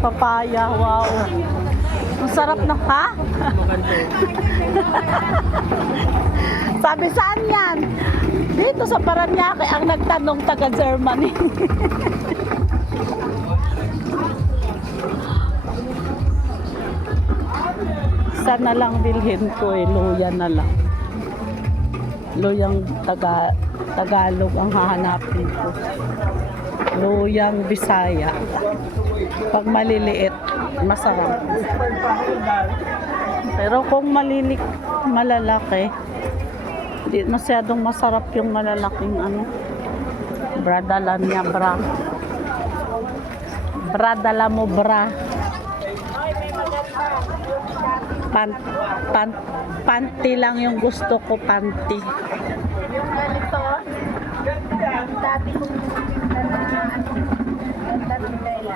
papaya, wow. Ang sarap na, ha? Sabi saan yan? Dito sa Paranaque, ang nagtanong taga Germany. Sana lang bilhin ko eh, luya na lang. Luyang taga, Tagalog ang hahanapin ko. Luyang Bisaya. Pag maliliit, masarap. Pero kung malilik, malalaki, di masyadong masarap yung malalaking ano. Bradala niya bra. Bradala mo bra. Pan, pan, panty lang yung gusto ko, panty. Yung ganito, dati kong tinda na ano, yung dati nila.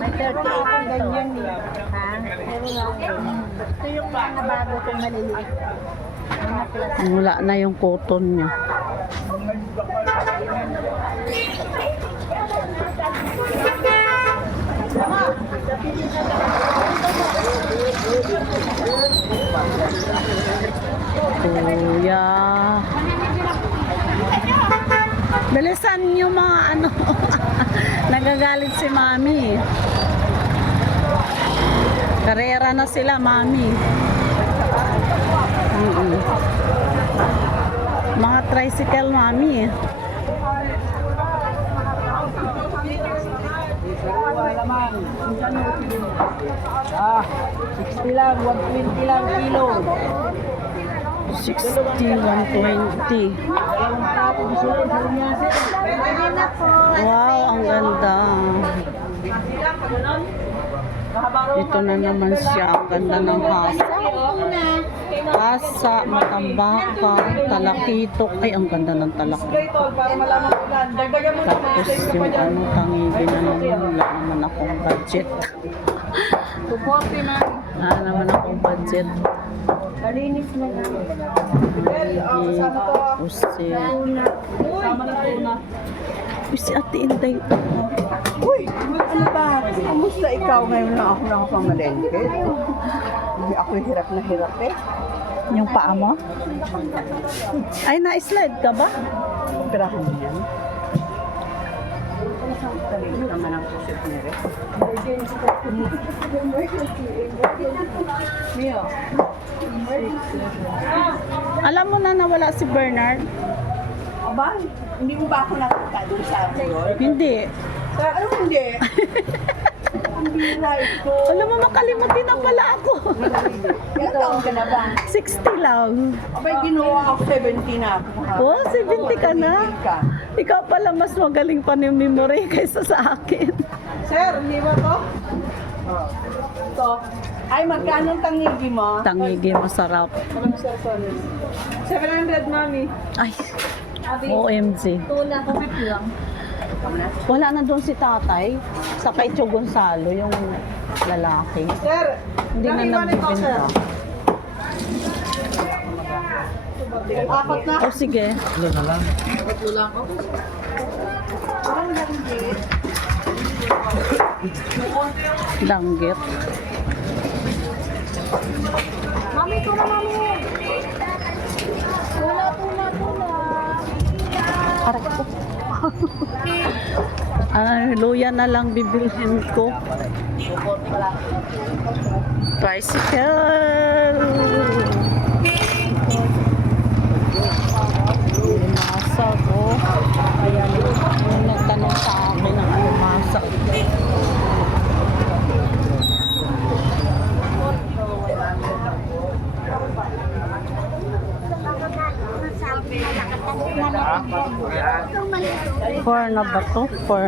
May 38 kong ganyan eh. Ha? Pero nga, ito yung mga bago kong maliliit. Mga plus. Wala na yung cotton niya. Kuya. Bilisan niyo mga ano. Nagagalit si mami. Karera na sila, mami. Mm-mm. Mga tricycle, mami. Ah, 60 lang, 120 lang kilo. 60, 120. Wow, ang ganda. Ito na naman siya. Ang ganda ng hasa. Hasa, matambaka, talakitok. Ay, ang ganda ng talakitok. Tapos yung ano, tangibin na naman. Wala naman akong budget. Wala naman akong budget. Malinis na lang. Pusi. Sama na tuna. Uy, si Ate Inday. Uy, ano ba? Kamusta ikaw ngayon na ako nakapamalengke? Hindi ako hirap na hirap eh. Yung paa mo? Ay, na-slide ka ba? Operahan mo yan. Naman ang pusit ni Re. Mio. Alam mo na nawala si Bernard? Aba, hindi mo ba ako nakita doon sa? Hindi. Sa ano hindi? Alam mo, makalimutin na pala ako. Ilan taon ka na ba? 60 lang. Abay, ginawa ako 70 na? Oh, 70 ka na. Ka. Ikaw pala mas magaling pa ng memory kaysa sa akin. Sir, hindi ba to? Oh. Ito. Ay, magkano ang tangigi mo? Tangigi masarap. 700, mami. Ay, OMG. Tuna, kupit lang. Wala na doon si tatay sa kay Cho Gonzalo, yung lalaki. Sir, Hindi na nagbibenta. apat na. O sige. Danggit. Mami, tuna, mami. Tuna, tuna, tuna. Aray ko. Ay, luya na lang bibilhin ko. Tricycle. Umasa ko. Ayan, yung nagtanong sa akin ng umasa. Four na ba to? Four